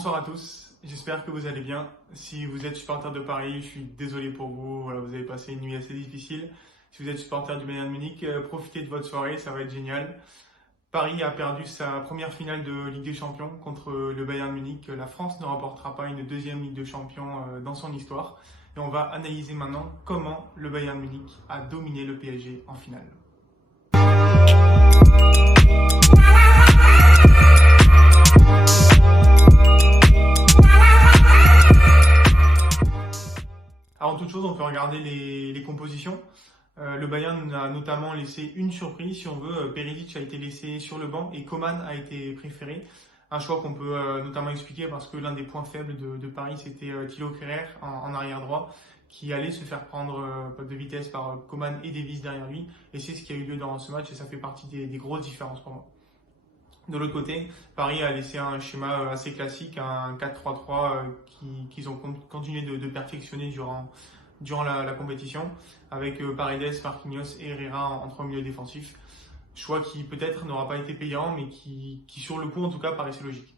Bonsoir à tous, j'espère que vous allez bien. Si vous êtes supporter de Paris, je suis désolé pour vous, voilà, vous avez passé une nuit assez difficile. Si vous êtes supporter du Bayern Munich, profitez de votre soirée, ça va être génial. Paris a perdu sa première finale de Ligue des Champions contre le Bayern Munich. La France ne remportera pas une deuxième Ligue des Champions dans son histoire. Et on va analyser maintenant comment le Bayern Munich a dominé le PSG en finale. Avant toute chose, on peut regarder les compositions. Le Bayern a notamment laissé une surprise, si on veut. Perisic a été laissé sur le banc et Coman a été préféré. Un choix qu'on peut notamment expliquer parce que l'un des points faibles de Paris, c'était Thilo Kehrer en arrière droit, qui allait se faire prendre de vitesse par Coman et Davies derrière lui. Et c'est ce qui a eu lieu dans ce match et ça fait partie des grosses différences pour moi. De l'autre côté, Paris a laissé un schéma assez classique, un 4-3-3 qu'ils ont continué de perfectionner durant la compétition, avec Paredes, Marquinhos et Herrera en trois milieux défensifs. Choix qui peut-être n'aura pas été payant, mais qui sur le coup en tout cas paraissait logique.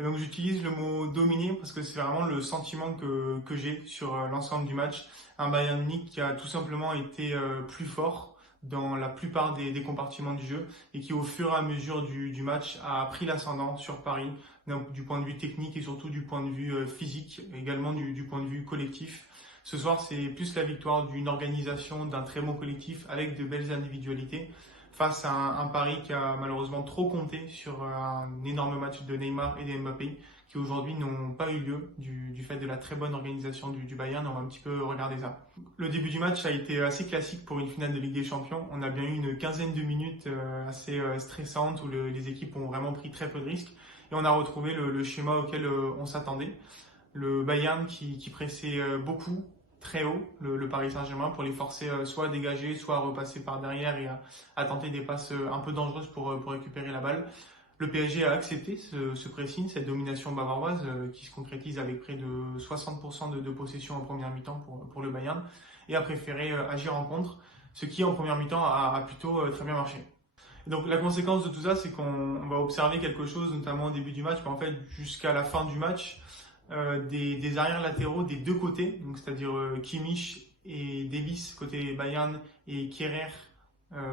Et donc j'utilise le mot dominer parce que c'est vraiment le sentiment que j'ai sur l'ensemble du match. Un Bayern Munich qui a tout simplement été plus fort dans la plupart des compartiments du jeu et qui au fur et à mesure du match a pris l'ascendant sur Paris, donc, du point de vue technique et surtout du point de vue physique, également du point de vue collectif. Ce soir, c'est plus la victoire d'une organisation, d'un très bon collectif avec de belles individualités face à un Paris qui a malheureusement trop compté sur un énorme match de Neymar et de Mbappé qui aujourd'hui n'ont pas eu lieu du fait de la très bonne organisation du Bayern. On va un petit peu regarder ça. Le début du match a été assez classique pour une finale de Ligue des Champions. On a bien eu une quinzaine de minutes assez stressantes où les équipes ont vraiment pris très peu de risques et on a retrouvé le schéma auquel on s'attendait. Le Bayern qui pressait beaucoup, très haut, le Paris Saint-Germain, pour les forcer soit à dégager, soit à repasser par derrière et à tenter des passes un peu dangereuses pour récupérer la balle. Le PSG a accepté ce pressing, cette domination bavaroise qui se concrétise avec près de 60% de possession en première mi-temps pour le Bayern et a préféré agir en contre, ce qui en première mi-temps a plutôt très bien marché. Et donc la conséquence de tout ça, c'est qu'on va observer quelque chose, notamment au début du match, mais en fait jusqu'à la fin du match, des arrières latéraux des deux côtés, donc c'est-à-dire Kimmich et Davies côté Bayern et Kehrer,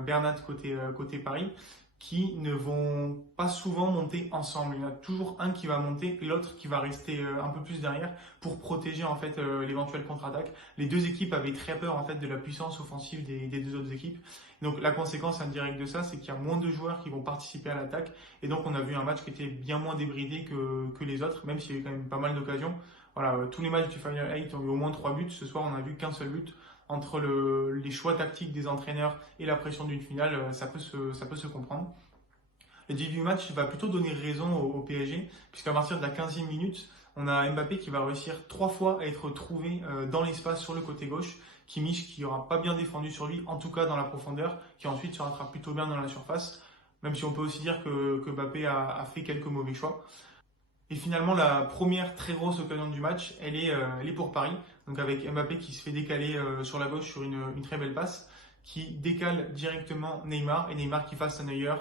Bernat côté Paris, qui ne vont pas souvent monter ensemble. Il y en a toujours un qui va monter et l'autre qui va rester un peu plus derrière pour protéger en fait l'éventuelle contre-attaque. Les deux équipes avaient très peur en fait de la puissance offensive des deux autres équipes. Donc la conséquence indirecte de ça, c'est qu'il y a moins de joueurs qui vont participer à l'attaque et donc on a vu un match qui était bien moins débridé que les autres, même s'il y a eu quand même pas mal d'occasions. Voilà, tous les matchs du Final 8 ont eu au moins 3 buts. Ce soir, on n'a vu qu'un seul but. Entre les choix tactiques des entraîneurs et la pression d'une finale, ça peut se comprendre. Le début du match va plutôt donner raison au PSG, puisqu'à partir de la 15e minute, on a Mbappé qui va réussir 3 fois à être trouvé dans l'espace sur le côté gauche. Kimmich qui n'aura pas bien défendu sur lui, en tout cas dans la profondeur, qui ensuite se rattrape plutôt bien dans la surface, même si on peut aussi dire que Mbappé a fait quelques mauvais choix. Et finalement, la première très grosse occasion du match, elle est pour Paris. Donc avec Mbappé qui se fait décaler sur la gauche sur une très belle passe, qui décale directement Neymar. Et Neymar qui face à Neuer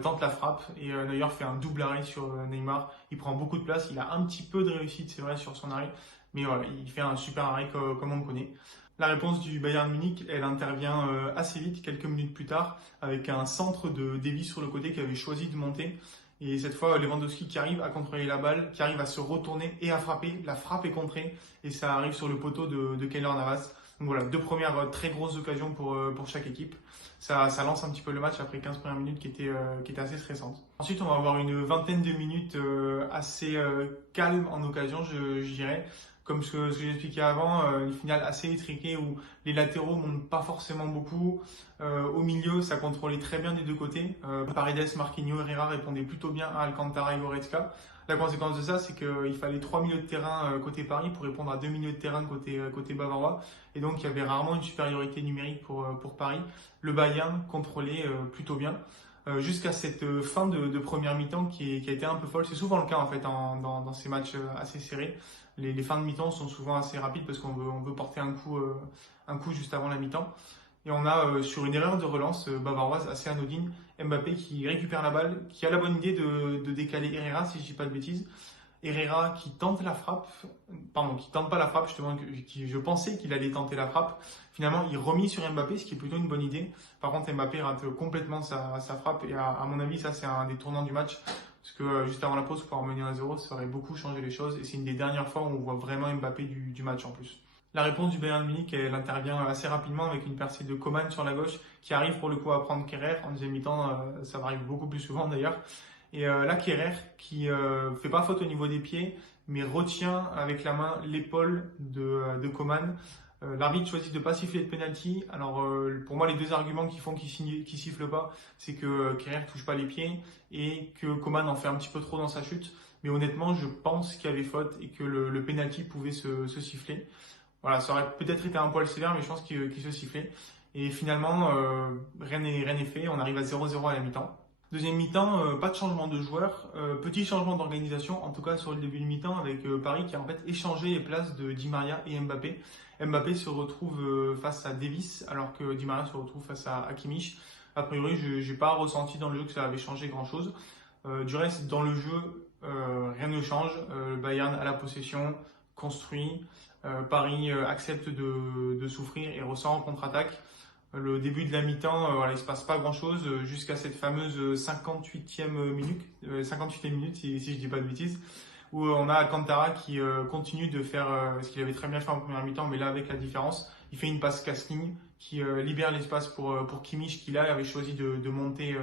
tente la frappe. Et Neuer fait un double arrêt sur Neymar. Il prend beaucoup de place. Il a un petit peu de réussite, c'est vrai, sur son arrêt. Mais voilà, il fait un super arrêt comme on le connaît. La réponse du Bayern Munich, elle intervient assez vite, quelques minutes plus tard, avec un centre de Davies sur le côté qui avait choisi de monter. Et cette fois, Lewandowski qui arrive à contrôler la balle, qui arrive à se retourner et à frapper. La frappe est contrée et ça arrive sur le poteau de Keylor Navas. Donc voilà, deux premières très grosses occasions pour chaque équipe. Ça lance un petit peu le match après 15 premières minutes qui étaient assez stressantes. Ensuite, on va avoir une vingtaine de minutes assez calmes en occasion, je dirais. Comme ce que j'ai expliqué avant, une finale assez étriquée où les latéraux montent pas forcément beaucoup. Au milieu, ça contrôlait très bien des deux côtés. Paredes, Marquinhos, Herrera répondaient plutôt bien à Alcantara et Goretzka. La conséquence de ça, c'est qu'il fallait 3 milieux de terrain côté Paris pour répondre à 2 milieux de terrain côté bavarois. Et donc, il y avait rarement une supériorité numérique pour Paris. Le Bayern contrôlait plutôt bien. Jusqu'à cette fin de première mi-temps qui a été un peu folle. C'est souvent le cas en fait dans ces matchs assez serrés. Les fins de mi-temps sont souvent assez rapides parce qu'on veut porter un coup juste avant la mi-temps. Et on a sur une erreur de relance bavaroise assez anodine, Mbappé qui récupère la balle, qui a la bonne idée de décaler Herrera si je dis pas de bêtises. Herrera qui tente la frappe, pardon, qui tente pas la frappe, justement, je pensais qu'il allait tenter la frappe. Finalement, il remet sur Mbappé, ce qui est plutôt une bonne idée. Par contre, Mbappé rate complètement sa frappe et à mon avis, ça c'est un des tournants du match. Parce que juste avant la pause, pouvoir mener 1-0, ça aurait beaucoup changé les choses. Et c'est une des dernières fois où on voit vraiment Mbappé du match en plus. La réponse du Bayern Munich, elle intervient assez rapidement avec une percée de Coman sur la gauche qui arrive pour le coup à prendre Kerrer. En deuxième mi-temps, ça arrive beaucoup plus souvent d'ailleurs. Et là, Kerrer qui fait pas faute au niveau des pieds, mais retient avec la main l'épaule de Coman. L'arbitre choisit de pas siffler de penalty. Alors pour moi, les deux arguments qui font qu'il siffle pas, c'est que Kerrer touche pas les pieds et que Coman en fait un petit peu trop dans sa chute. Mais honnêtement, je pense qu'il y avait faute et que le penalty pouvait se siffler. Voilà, ça aurait peut-être été un poil sévère, mais je pense qu'il se sifflait. Et finalement, rien n'est fait. On arrive à 0-0 à la mi-temps. Deuxième mi-temps, pas de changement de joueur, petit changement d'organisation, en tout cas sur le début de mi-temps avec Paris qui a en fait échangé les places de Di Maria et Mbappé. Mbappé se retrouve face à Davis alors que Di Maria se retrouve face à Kimmich. A priori, je n'ai pas ressenti dans le jeu que ça avait changé grand-chose. Du reste, dans le jeu, rien ne change. Bayern a la possession, construit. Paris accepte de souffrir et ressort en contre-attaque. Le début de la mi-temps, voilà, il ne se passe pas grand-chose jusqu'à cette fameuse 58e minute, 58e minute si je ne dis pas de bêtises, où on a Alcantara qui continue de faire ce qu'il avait très bien fait en première mi-temps, mais là avec la différence, il fait une passe casse-ligne qui libère l'espace pour Kimmich qui là avait choisi de monter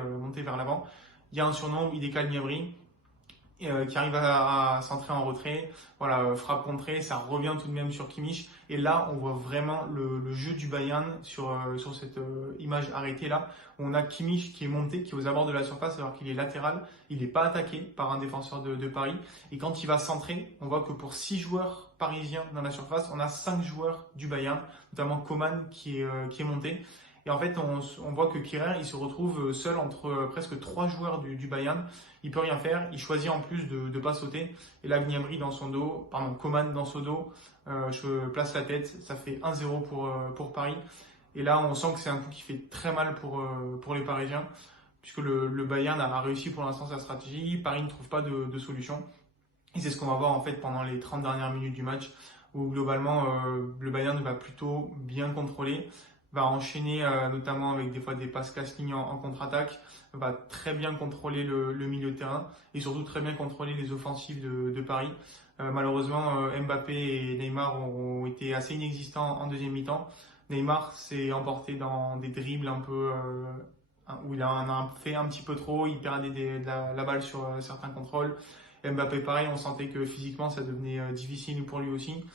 vers l'avant. Il y a un surnom, il décale Gnabry. Qui arrive à centrer en retrait, voilà, frappe contrée, ça revient tout de même sur Kimmich. Et là, on voit vraiment le jeu du Bayern sur cette image arrêtée là. On a Kimmich qui est monté, qui est aux abords de la surface alors qu'il est latéral. Il n'est pas attaqué par un défenseur de Paris. Et quand il va centrer, on voit que pour 6 joueurs parisiens dans la surface, on a 5 joueurs du Bayern, notamment Coman qui est monté. Et en fait, on voit que Kerrer, il se retrouve seul entre presque 3 joueurs du Bayern. Il peut rien faire. Il choisit en plus de ne pas sauter. Et là, Gnabry dans son dos, pardon, Coman dans son dos, je place la tête. Ça fait 1-0 pour Paris. Et là, on sent que c'est un coup qui fait très mal pour les Parisiens, puisque le Bayern a réussi pour l'instant sa stratégie. Paris ne trouve pas de solution. Et c'est ce qu'on va voir en fait pendant les 30 dernières minutes du match, où globalement, le Bayern va plutôt bien contrôler, va enchaîner notamment avec des fois des passes casse-lignes en contre-attaque, va très bien contrôler le milieu de terrain et surtout très bien contrôler les offensives de Paris. Malheureusement, Mbappé et Neymar ont été assez inexistants en deuxième mi-temps. Neymar s'est emporté dans des dribbles un peu où il en a fait un petit peu trop, il perdait la balle sur certains contrôles. Mbappé pareil, on sentait que physiquement ça devenait difficile pour lui aussi.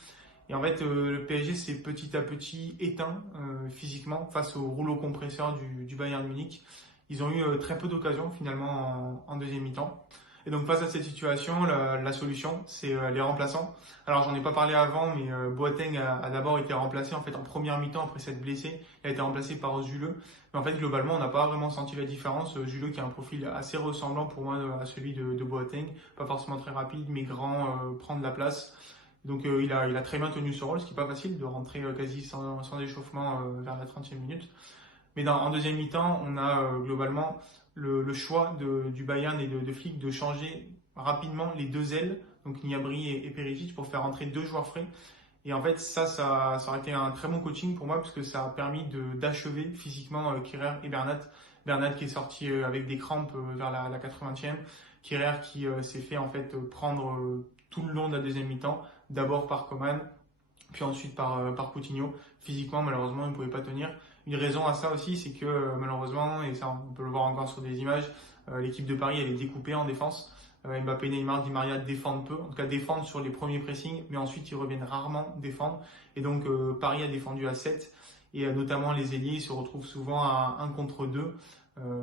Et en fait, le PSG s'est petit à petit éteint physiquement face au rouleau compresseur du Bayern Munich. Ils ont eu très peu d'occasions finalement en deuxième mi-temps. Et donc face à cette situation, la solution, c'est les remplaçants. Alors j'en ai pas parlé avant, mais Boateng a d'abord été remplacé en fait en première mi-temps après s'être blessé. Il a été remplacé par Zule. Mais en fait globalement, on n'a pas vraiment senti la différence. Zule qui a un profil assez ressemblant pour moi à celui de Boateng, pas forcément très rapide, mais grand, prend de la place. Donc il a très bien tenu ce rôle, ce qui n'est pas facile de rentrer quasi sans échauffement vers la 30e minute. Mais en deuxième mi-temps, on a globalement le choix du Bayern et de Flick de changer rapidement les deux ailes, donc Gnabry et Perisic, pour faire entrer 2 joueurs frais. Et en fait, ça aurait été un très bon coaching pour moi, parce que ça a permis d'achever physiquement Kerrer et Bernat. Bernat qui est sorti avec des crampes vers la 80e. Kerrer qui s'est fait en fait prendre tout le long de la deuxième mi-temps, d'abord par Coman, puis ensuite par Coutinho. Physiquement, malheureusement, il ne pouvait pas tenir. Une raison à ça aussi, c'est que malheureusement, et ça on peut le voir encore sur des images, l'équipe de Paris elle est découpée en défense. Mbappé, Neymar, Di Maria défendent peu, en tout cas défendent sur les premiers pressings, mais ensuite ils reviennent rarement défendre. Et donc Paris a défendu à 7, et notamment les ailiers se retrouvent souvent à 1 contre 2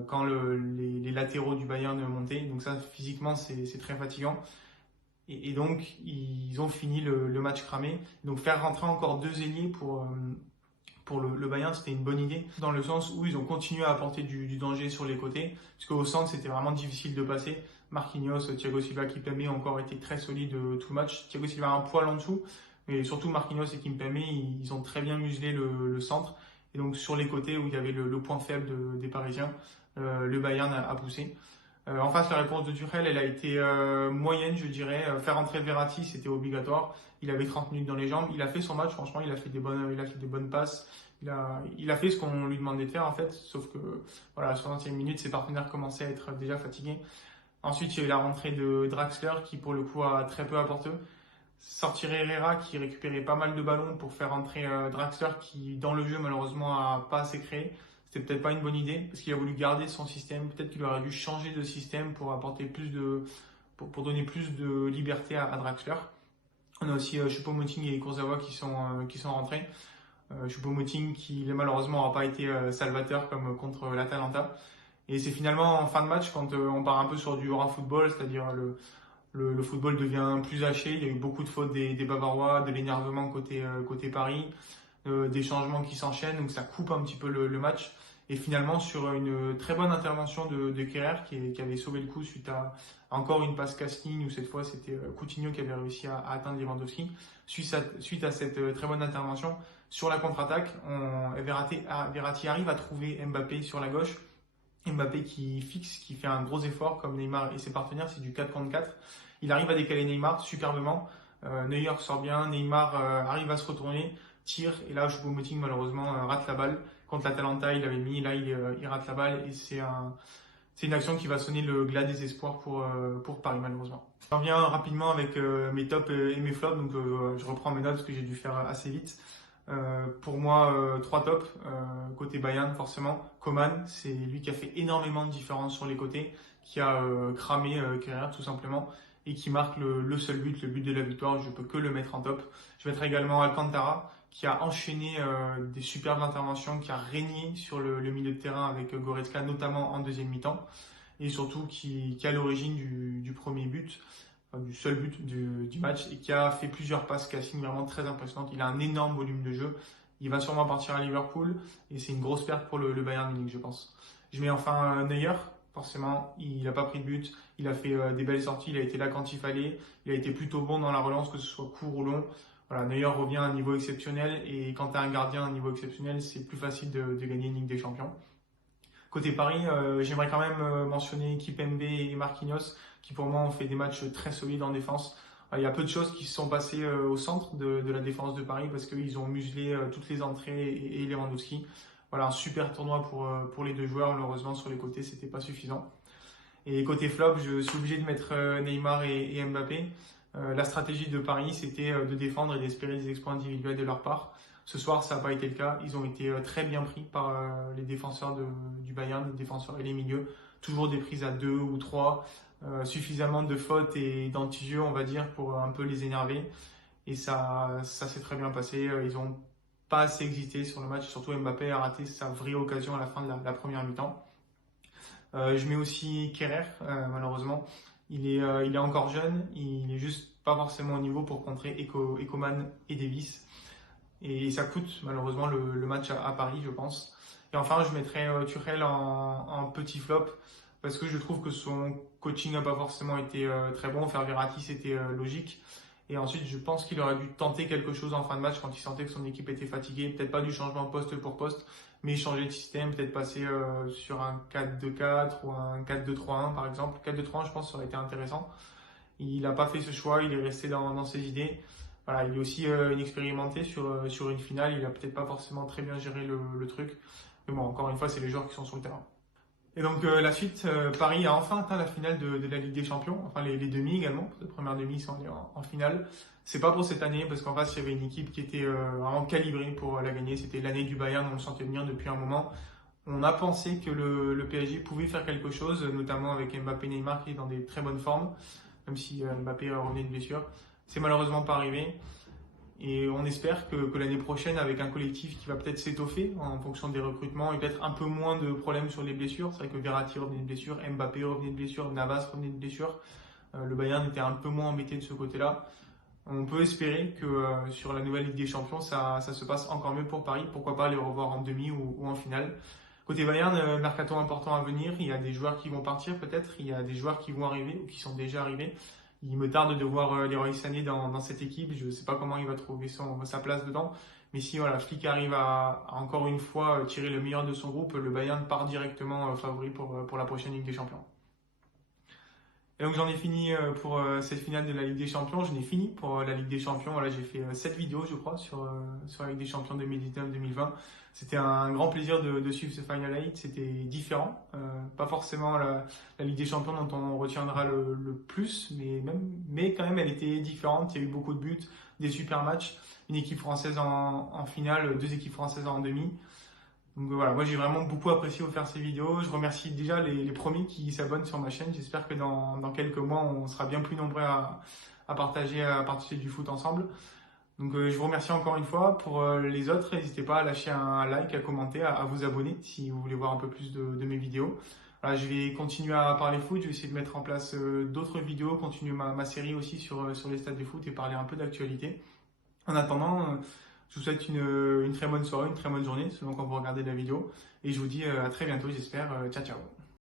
quand les latéraux du Bayern montaient. Donc ça, physiquement, c'est très fatigant. Et donc, ils ont fini le match cramé. Donc, faire rentrer encore 2 ailiers pour le Bayern, c'était une bonne idée, dans le sens où ils ont continué à apporter du danger sur les côtés, puisque au centre, c'était vraiment difficile de passer. Marquinhos, Thiago Silva, Kimpembe ont encore été très solides tout le match. Thiago Silva un poil en dessous, mais surtout Marquinhos et Kimpembe, ils ont très bien muselé le centre. Et donc, sur les côtés où il y avait le point faible des Parisiens, le Bayern a poussé. En face, la réponse de Tuchel, elle a été moyenne, je dirais. Faire entrer Verratti, c'était obligatoire. Il avait 30 minutes dans les jambes. Il a fait son match, franchement, il a fait des bonnes passes. Il a fait ce qu'on lui demandait de faire, en fait. Sauf que, voilà, à la 60e minute, ses partenaires commençaient à être déjà fatigués. Ensuite, il y a eu la rentrée de Draxler, qui pour le coup a très peu apporté. Sortir Herrera, qui récupérait pas mal de ballons pour faire entrer Draxler, qui dans le jeu, malheureusement, a pas assez créé. C'était peut-être pas une bonne idée parce qu'il a voulu garder son système. Peut-être qu'il aurait dû changer de système pour apporter pour donner plus de liberté à Draxler. On a aussi Choupo-Moting et Kurzawa qui sont rentrés. Choupo-Moting qui malheureusement n'a pas été salvateur comme contre l'Atalanta. Et c'est finalement en fin de match quand on part un peu sur du hors football, c'est-à-dire le football devient plus haché. Il y a eu beaucoup de fautes des Bavarois, de l'énervement côté Paris, des changements qui s'enchaînent, donc ça coupe un petit peu le match. Et finalement, sur une très bonne intervention de Kerrer qui avait sauvé le coup suite à encore une passe casse-ligne, où cette fois c'était Coutinho qui avait réussi à atteindre Lewandowski. Suite à cette très bonne intervention, sur la contre-attaque, Verratti arrive à trouver Mbappé sur la gauche. Mbappé qui fixe, qui fait un gros effort comme Neymar et ses partenaires, c'est du 4 contre 4. Il arrive à décaler Neymar superbement. Neuer sort bien, Neymar arrive à se retourner, tire, et là Choupo-Moting malheureusement rate la balle. Contre l'Atalanta, il avait mis, là il rate la balle et c'est une action qui va sonner le glas des espoirs pour Paris malheureusement. Je reviens rapidement avec mes tops et mes flops, donc je reprends mes notes parce que j'ai dû faire assez vite. Pour moi, 3 tops. Côté Bayern, forcément. Coman, c'est lui qui a fait énormément de différence sur les côtés, qui a cramé Kerrer tout simplement, et qui marque le seul but, le but de la victoire. Je peux que le mettre en top. Je mettrai également Alcantara, qui a enchaîné des superbes interventions, qui a régné sur le milieu de terrain avec Goretzka, notamment en deuxième mi-temps, et surtout qui est à l'origine du premier but, enfin, du seul but du match, et qui a fait plusieurs passes cassines vraiment très impressionnantes. Il a un énorme volume de jeu. Il va sûrement partir à Liverpool, et c'est une grosse perte pour le Bayern Munich, je pense. Je mets enfin Neuer. Forcément, il n'a pas pris de but, il a fait des belles sorties, il a été là quand il fallait, il a été plutôt bon dans la relance, que ce soit court ou long. Voilà, Neuer revient à un niveau exceptionnel et quand tu as un gardien à un niveau exceptionnel, c'est plus facile de gagner une Ligue des Champions. Côté Paris, j'aimerais quand même mentionner Kimpembe et Marquinhos qui pour moi ont fait des matchs très solides en défense. Il y a peu de choses qui se sont passées au centre de la défense de Paris parce qu'ils ont muselé toutes les entrées et Lewandowski. Voilà, un super tournoi pour les deux joueurs. Malheureusement, sur les côtés, c'était pas suffisant. Et côté flop, je suis obligé de mettre Neymar et Mbappé. La stratégie de Paris, c'était de défendre et d'espérer des exploits individuels de leur part. Ce soir, ça n'a pas été le cas. Ils ont été très bien pris par les défenseurs du Bayern, les défenseurs et les milieux. Toujours des prises à 2 ou 3, suffisamment de fautes et d'anti-jeux, on va dire, pour un peu les énerver. Et ça s'est très bien passé. Ils ont pas assez existé sur le match. Surtout Mbappé a raté sa vraie occasion à la fin de la première mi-temps. Je mets aussi Kerrer, malheureusement. Il est encore jeune, il est juste pas forcément au niveau pour contrer Coman et Davis. Et ça coûte malheureusement le match à Paris, je pense. Et enfin, je mettrai Tuchel en petit flop parce que je trouve que son coaching n'a pas forcément été très bon. Faire Verratti, c'était logique. Et ensuite, je pense qu'il aurait dû tenter quelque chose en fin de match quand il sentait que son équipe était fatiguée. Peut-être pas du changement poste pour poste, mais changer de système, peut-être passer sur un 4-2-4 ou un 4-2-3-1 par exemple. 4-2-3-1, je pense que ça aurait été intéressant. Il n'a pas fait ce choix, il est resté dans ses idées. Voilà, il est aussi inexpérimenté sur une finale, il n'a peut-être pas forcément très bien géré le truc. Mais bon, encore une fois, c'est les joueurs qui sont sur le terrain. Et donc la suite, Paris a enfin atteint la finale de la Ligue des Champions, enfin les demi également, les premières demi ils sont allés en finale. C'est pas pour cette année parce qu'en face il y avait une équipe qui était vraiment calibrée pour la gagner, c'était l'année du Bayern, on le sentait venir depuis un moment. On a pensé que le PSG pouvait faire quelque chose, notamment avec Mbappé et Neymar qui est dans des très bonnes formes, même si Mbappé revenait de blessure. C'est malheureusement pas arrivé. Et on espère que l'année prochaine, avec un collectif qui va peut-être s'étoffer en fonction des recrutements et peut-être un peu moins de problèmes sur les blessures. C'est vrai que Verratti revenait de blessure, Mbappé revenait de blessure, Navas revenait de blessure. Le Bayern était un peu moins embêté de ce côté-là. On peut espérer que sur la nouvelle Ligue des Champions, ça se passe encore mieux pour Paris. Pourquoi pas les revoir en demi ou en finale. Côté Bayern, mercato important à venir. Il y a des joueurs qui vont partir peut-être. Il y a des joueurs qui vont arriver ou qui sont déjà arrivés. Il me tarde de voir Leroy Sané dans cette équipe. Je ne sais pas comment il va trouver sa place dedans. Mais si voilà, Flick arrive à encore une fois tirer le meilleur de son groupe, le Bayern part directement favori pour la prochaine Ligue des Champions. Et donc j'en ai fini pour cette finale de la Ligue des Champions. Je n'ai fini pour la Ligue des Champions. Voilà, j'ai fait 7 vidéos, je crois, sur la Ligue des Champions 2019-2020. C'était un grand plaisir de suivre ce Final 8. C'était différent. Pas forcément la Ligue des Champions dont on retiendra le plus, mais quand même, elle était différente. Il y a eu beaucoup de buts, des super matchs. Une équipe française en finale, 2 équipes françaises en demi. Donc voilà, moi j'ai vraiment beaucoup apprécié vous faire ces vidéos. Je remercie déjà les premiers qui s'abonnent sur ma chaîne. J'espère que dans quelques mois, on sera bien plus nombreux à partager du foot ensemble. Donc je vous remercie encore une fois. Pour les autres, n'hésitez pas à lâcher un like, à commenter, à vous abonner si vous voulez voir un peu plus de mes vidéos. Voilà, je vais continuer à parler foot. Je vais essayer de mettre en place d'autres vidéos, continuer ma série aussi sur les stades de foot et parler un peu d'actualité. En attendant, je vous souhaite une très bonne soirée, une très bonne journée selon quand vous regardez la vidéo. Et je vous dis à très bientôt, j'espère. Ciao, ciao.